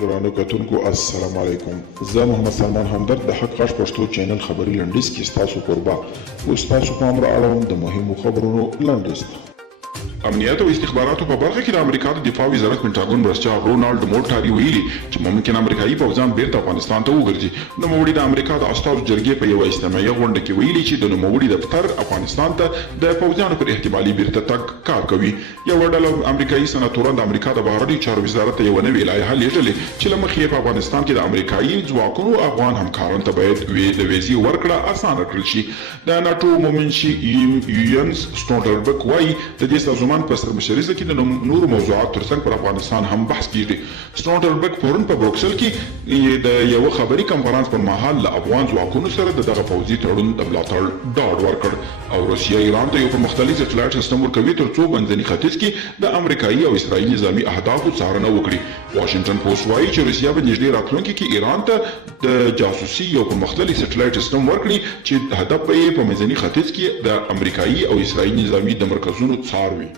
درانه کتونکو السلام علیکم. زه محمد سلمان همدرد د حق غږ پښتو چینل خبري لنډیز کې ستاسو کوربه اوس تاسو پام را اړوم د مهمو خبرونو لنډیز ته. امنیت او استخباراتو په برخه کې د امریکا د دفاع وزارت پینټاګون مرستیال رونالډ موټاری ویلي چې ممکن امریکایي پوځیان بیرته افغانستان ته وګرځي. نوموړي د امریکا د استازو جرګې په یوه اجتماعي غونډه کې ویلي چې د نوموړي دفتر افغانستان ته د پوځیانو پر احتمالي بیرته تګ کار کوي. یوه ډله امریکایي سناتوران د امریکا د بهرنیو چارو وزارت ته یوه نوې لایحه لیږلې چې له مخې یې په افغانستان کې د امریکایي ځواکونو افغان همکارانو ته باید د ویزې ورکړه اسانه کړل شي. د ناټو مومنشي یونس سټولټنبرګ وایي د دې سازمان په سرمشرۍ کې د نورو موضوعاتو ترڅنګ پر افغانستان هم بحث کیږي. سټولټنبرګ پرون په بروکسل کې د یو خبري کنفرانس پر مهال له افغان ځواکونو سره دغه پوځي تړون د ملاتړ ډاډ ورکړ او روسیه ایران ته یو پرمختللی سټلایټ سیستم ورکوي ترڅو منځني ختیځ کې د امریکایي او اسرائیلي نظامي اهدافو څارنه وکړي. واشنگټن پوسټ وایي چې روسیه به نږدې راتلونکي کې ایران ته د جاسوسي یو پرمختللی سټلایټ سیستم ورکړي چې هدف به یې په منځني ختیځ کې د امریکایي او اسرائیلي نظامي د مرکزونو څار وي.